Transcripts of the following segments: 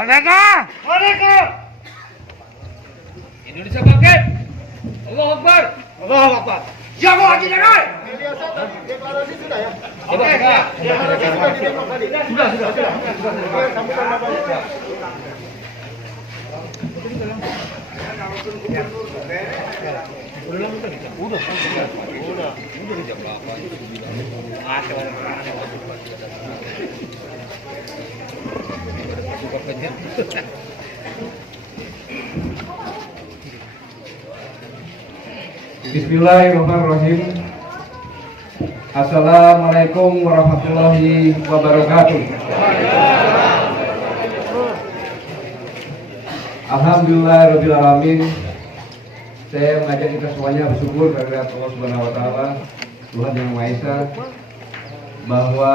Merdeka! Merdeka! Indonesia bangkit! Allahu Akbar! Allahu Akbar! Jago Haji Darai! Deklarasi sudah ya? Oke. Deklarasi sudah di Depok tadi? Sudah. Sambutan Bapak. Bismillahirrahmanirrahim. Assalamualaikum warahmatullahi wabarakatuh. Alhamdulillahirrahmanirrahim. Saya mengajak kita semuanya bersyukur kepada Allah Subhanahu wa Ta'ala, Tuhan Yang Maha Esa, bahwa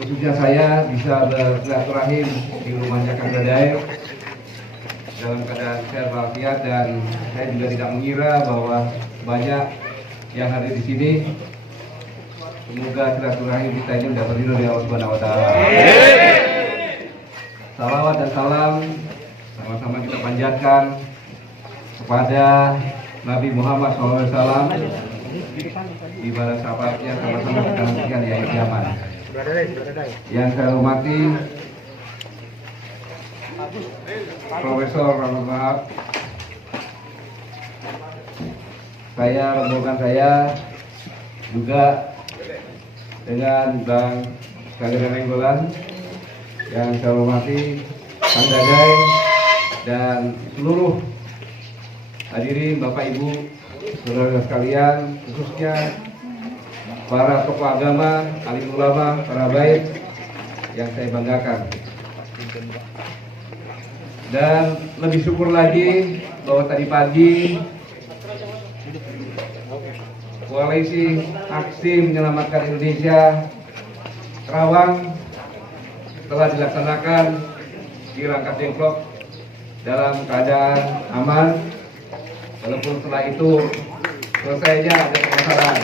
khususnya saya bisa bersilaturahim di rumahnya Kang Dadai dalam keadaan sehat walafiat, dan saya juga tidak mengira bahwa banyak yang hadir di sini. Semoga silaturahim kita ini dapat ridho dari Allah Subhanahu wa Ta'ala. Salawat dan salam sama-sama kita panjatkan kepada Nabi Muhammad SAW, di mana sahabatnya sama-sama kita nantikan di akhir zaman. Yang saya hormati Profesor Rahmat Wahab, rombongan saya juga dengan Bang Kalian Nenggolan, yang saya hormati Kang Dadai, dan seluruh hadirin Bapak Ibu, saudara sekalian, khususnya para tokoh agama, alim ulama, para baik yang saya banggakan. Dan lebih syukur lagi bahwa tadi pagi Koalisi Aksi Menyelamatkan Indonesia Kerawang telah dilaksanakan di Rangkas Dengklok dalam keadaan aman, walaupun setelah itu selesainya ada permasalahan.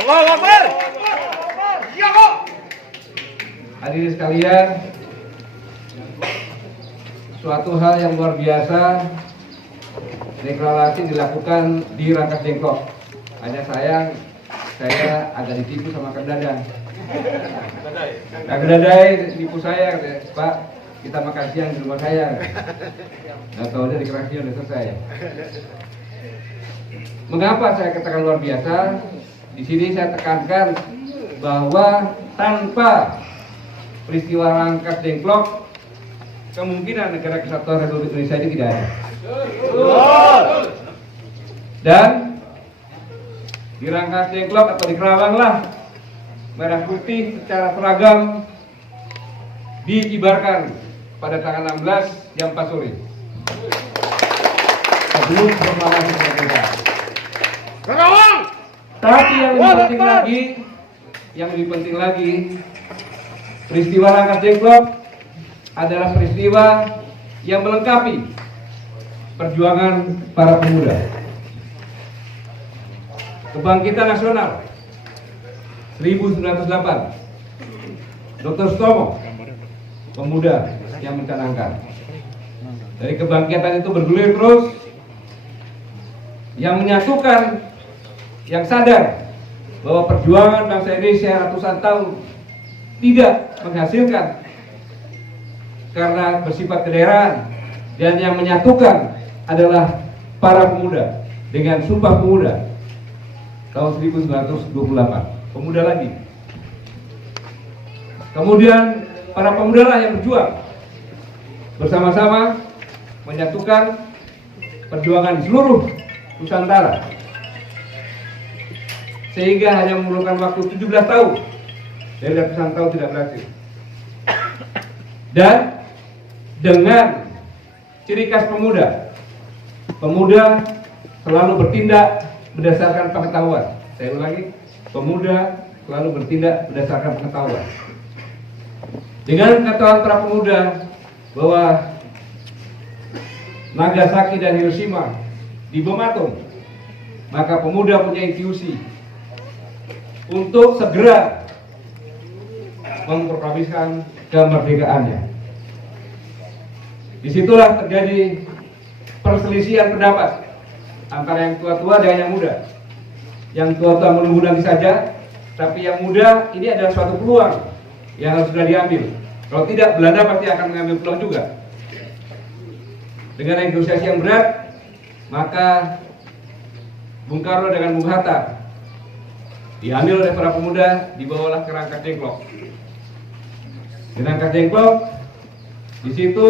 Allahu Akbar! Jago! Hadirin sekalian, suatu hal yang luar biasa, deklarasi dilakukan di Rangkas Dengklok. Hanya sayang, saya agak ditipu sama Kang Dadang. Kang Dadai nipu saya, Pak, kita makan siang di rumah saya. Nggak tahu dia deklarasi udah selesai. Mengapa saya katakan luar biasa? Di sini saya tekankan bahwa tanpa peristiwa Rangkas Dengklok, kemungkinan negara kesatuan Republik Indonesia ini tidak ada. Dan di Rangkas Dengklok atau di Kerawang lah merah putih secara seragam dikibarkan pada tanggal 16 jam 4 sore sebelum proklamasi kemerdekaan. Kerawang! Tapi yang lebih penting lagi, peristiwa Rangkas Dengklok adalah peristiwa yang melengkapi perjuangan para pemuda. Kebangkitan Nasional 1908, Dr. Sutomo, pemuda yang mencanangkan. Dari kebangkitan itu bergulir terus, yang menyatukan, yang sadar bahwa perjuangan bangsa Indonesia ratusan tahun tidak menghasilkan karena bersifat kedaerahan, dan yang menyatukan adalah para pemuda dengan Sumpah Pemuda tahun 1928, pemuda lagi. Kemudian para pemuda lah yang berjuang bersama-sama menyatukan perjuangan di seluruh Nusantara, sehingga hanya memerlukan waktu 17 tahun dari ratusan tahun tidak berhasil. Dan dengan ciri khas pemuda selalu bertindak berdasarkan pengetahuan. Saya ulangi, pemuda selalu bertindak berdasarkan pengetahuan. Dengan pengetahuan para pemuda bahwa Nagasaki dan Hiroshima dibom atom, maka pemuda punya intuisi untuk segera memproklamasikan kemerdekaannya. Disitulah terjadi perselisihan pendapat antara yang tua-tua dengan yang muda. Yang tua-tua menunggu nanti saja, tapi yang muda ini adalah suatu peluang yang harus sudah diambil. Kalau tidak, Belanda pasti akan mengambil peluang juga. Dengan negosiasi yang berat, maka Bung Karno dengan Bung Hatta diambil oleh para pemuda, dibawalah ke Rangkas Dengklok. Di Rangkas Dengklok, di situ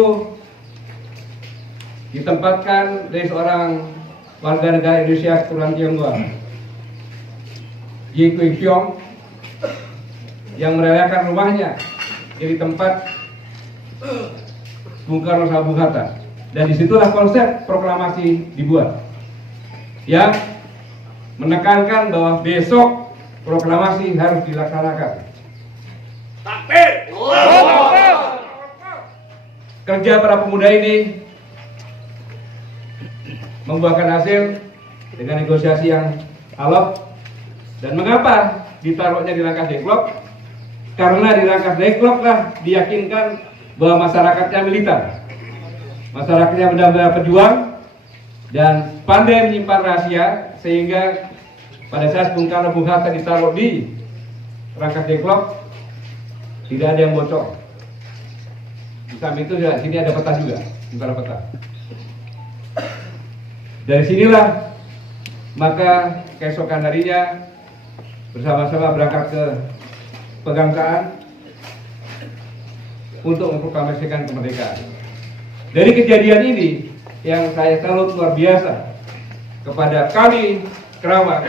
ditempatkan dari seorang warga negara Indonesia keturunan Tionghoa, Yi Kui Xiong, yang merelakan rumahnya jadi tempat Bung Karno sama Bung Hatta. Dan disitulah konsep proklamasi dibuat, yang menekankan bahwa besok proklamasi harus dilaksanakan. Takbir. Kerja para pemuda ini membuahkan hasil dengan negosiasi yang alot. Dan mengapa ditaruhnya di Rangkas Dengklok? Karena di Rangkas Dengklok lah diyakinkan bahwa masyarakatnya militan, masyarakatnya benar-benar pejuang dan pandai menyimpan rahasia, sehingga pada saat Bung Karno Bung Hatta ditaruh di Rangkas Dengklok tidak ada yang bocor. Di samping itu di sini ada peta juga, sementara peta. Dari sinilah maka keesokan harinya bersama-sama berangkat ke Pegangkaan untuk memproklamasikan kemerdekaan. Dari kejadian ini yang saya salut luar biasa kepada kami Kerawang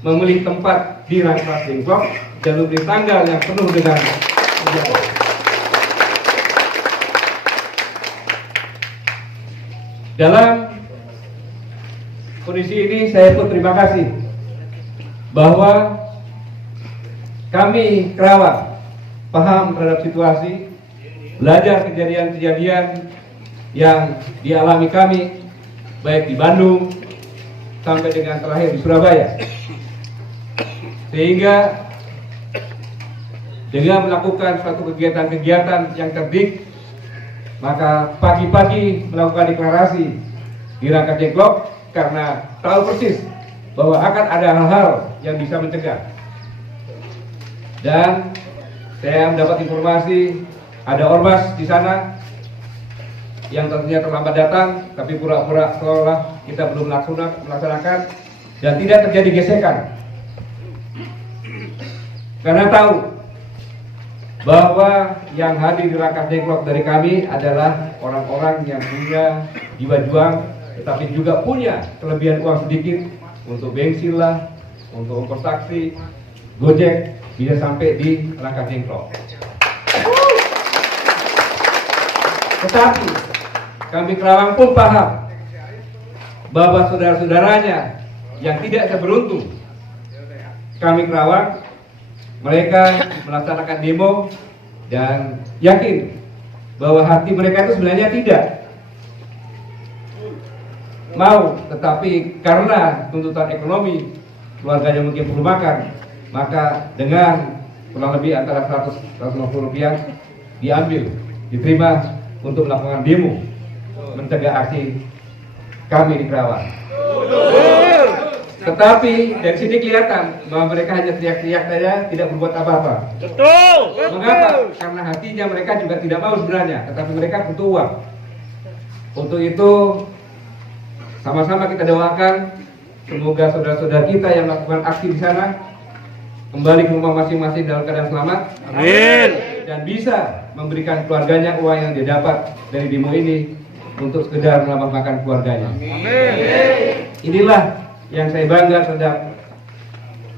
memilih tempat di Rangkas Dengklok dan memberi tanggal yang penuh dengan sejarah. Dalam kondisi ini saya pun terima kasih bahwa kami Kerawang paham terhadap situasi, belajar kejadian-kejadian yang dialami kami baik di Bandung sampai dengan terakhir di Surabaya, sehingga dengan melakukan suatu kegiatan-kegiatan yang cerdik, maka pagi-pagi melakukan deklarasi di Rangkas Dengklok karena tahu persis bahwa akan ada hal-hal yang bisa mencegah. Dan saya mendapat informasi ada ormas di sana yang tentunya terlambat datang, tapi pura-pura seolah kita belum melaksanakan dan tidak terjadi gesekan. Karena tahu bahwa yang hadir di Rangkas Dengklok dari kami adalah orang-orang yang punya jiwa juang, tetapi juga punya kelebihan uang sedikit untuk bensin lah, untuk ongkos taksi, gojek, bisa sampai di Rangkas Dengklok. Tetapi kami Kerawang pun paham bahwa saudara-saudaranya yang tidak seberuntung kami Kerawang, mereka melaksanakan demo dan yakin bahwa hati mereka itu sebenarnya tidak mau, tetapi karena tuntutan ekonomi keluarganya mungkin perlu makan, maka dengan kurang lebih antara 100-150 rupiah diambil, diterima untuk melakukan demo mencegah aksi kami di Kerawang. Tetapi dari sini kelihatan bahwa mereka hanya teriak-teriak saja, tidak berbuat apa-apa. Betul. Mengapa? Karena hatinya mereka juga tidak mau sebenarnya, tetapi mereka butuh uang. Untuk itu sama-sama kita doakan semoga saudara-saudara kita yang melakukan aksi di sana kembali ke rumah masing-masing dalam keadaan selamat. Amin. Dan bisa memberikan keluarganya uang yang dia dapat dari demo ini untuk sekedar menambah makan keluarganya. Amin. Inilah yang saya bangga terhadap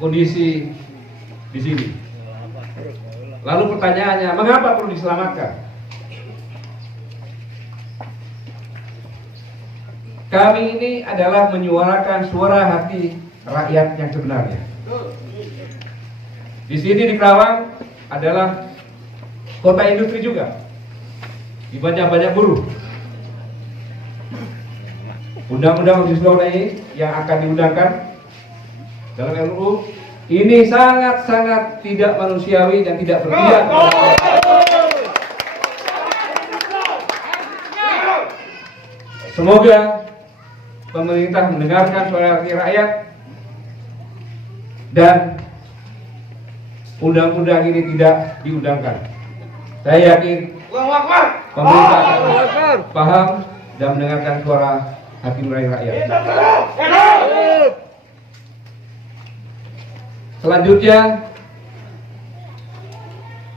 kondisi di sini. Lalu pertanyaannya, mengapa perlu diselamatkan? Kami ini adalah menyuarakan suara hati rakyat yang sebenarnya. Di sini di Kerawang adalah kota industri juga, di banyak buruh. Undang-undang Omnibus Law ini yang akan diundangkan dalam RUU Ini sangat-sangat tidak manusiawi dan tidak berpihak kepada rakyat. Semoga pemerintah mendengarkan suara rakyat dan undang-undang ini tidak diundangkan. Saya yakin pemerintah akan paham dan mendengarkan suara hati nurani rakyat. Selanjutnya,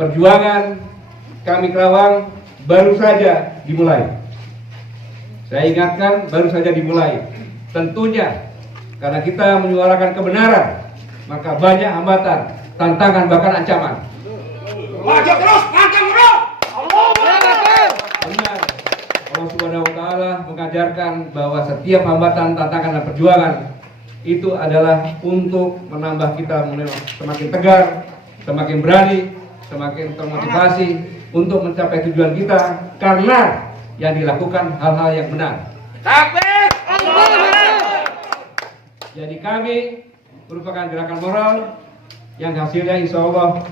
perjuangan kami Kerawang baru saja dimulai. Saya ingatkan, baru saja dimulai. Tentunya karena kita menyuarakan kebenaran, maka banyak hambatan, tantangan, bahkan ancaman. Maju terus, maju terus. Benar, Allah Subhanahu wa Ta'ala mengajarkan bahwa setiap hambatan, tantangan, dan perjuangan itu adalah untuk menambah kita semakin tegar, semakin berani, semakin termotivasi untuk mencapai tujuan kita, karena yang dilakukan hal-hal yang benar. Takbir. Jadi kami merupakan gerakan moral yang hasilnya insya Allah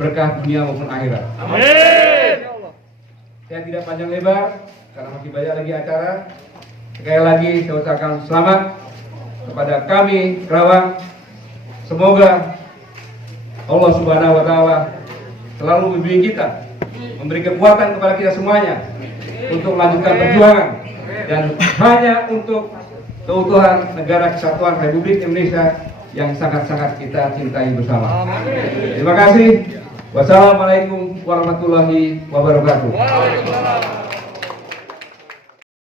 berkah dunia maupun akhirat. Amin. Saya tidak panjang lebar karena masih banyak lagi acara. Sekali lagi saya ucapkan selamat kepada kami Kerawang. Semoga Allah Subhanahu wa Ta'ala selalu membimbing kita, memberi kekuatan kepada kita semuanya untuk melanjutkan perjuangan dan hanya untuk keutuhan negara kesatuan Republik Indonesia yang sangat-sangat kita cintai bersama. Terima kasih. Wassalamualaikum warahmatullahi wabarakatuh.